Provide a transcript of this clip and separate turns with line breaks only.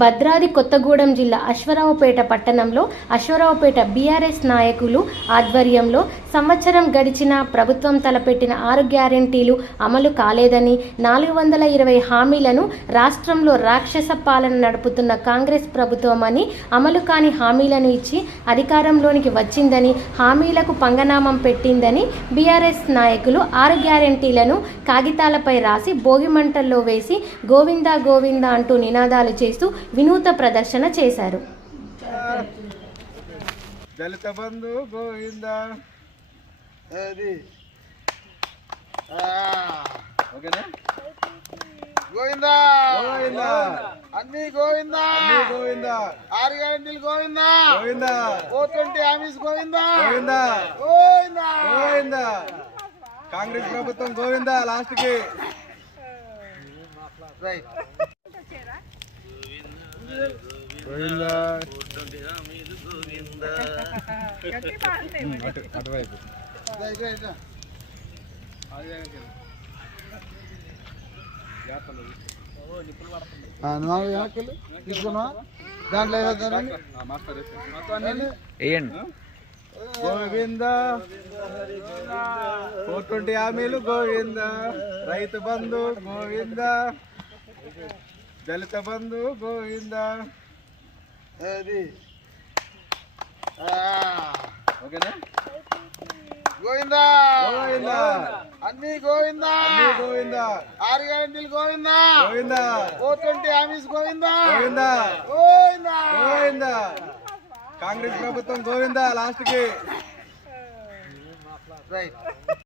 భద్రాది కొత్తగూడెం జిల్లా అశ్వరావుపేట పట్టణంలో అశ్వరావుపేట బీఆర్ఎస్ నాయకులు ఆధ్వర్యంలో సంవత్సరం గడిచిన ప్రభుత్వం తలపెట్టిన ఆరు గ్యారెంటీలు అమలు కాలేదని నాలుగు వందల ఇరవై హామీలను రాష్ట్రంలో రాక్షస పాలన నడుపుతున్న కాంగ్రెస్ ప్రభుత్వం అని అమలు కాని హామీలను ఇచ్చి అధికారంలోనికి వచ్చిందని హామీలకు పంగనామం పెట్టిందని బీఆర్ఎస్ నాయకులు ఆరు గ్యారెంటీలను కాగితాలపై రాసి భోగిమంటల్లో వేసి గోవిందా గోవిందా అంటూ నినాదాలు చేస్తూ వినూత ప్రదర్శన చేశారు.
దళిత బంధు గోవిందా.
అది
ఓకేనా?
గోవిందా!
గోవింద!
అన్ని గోవిందా!
అన్ని గోవింద!
ఆరు గంటలు గోవిందా!
గోవింద!
ఓ ట్వంటీ హామీస్ గోవిందా!
గోవింద!
గోవిందా!
గోవింద! కాంగ్రెస్ ప్రభుత్వం గోవింద లాస్ట్కి
రైట్
గోవింద! అటు అటువైపు.
నువ్వు వెనక్కి తీసుకున్నా దాంట్లో ఏదైనా
గోవింద. ఫోర్ ట్వంటీ హామీలు గోవింద. రైతు బంధు గోవింద. దళిత బంధు గోవింద.
అది
ఓకేనా?
గోవిందా! అన్ని గోవిందా!
గోవింద!
ఆరు గంటలు గోవిందా!
గోవింద!
ఓ ట్వంటీ హామీస్ గోవిందా!
గోవింద!
గోవిందా!
గోవింద! కాంగ్రెస్ ప్రభుత్వం గోవింద లాస్ట్కి
రైట్.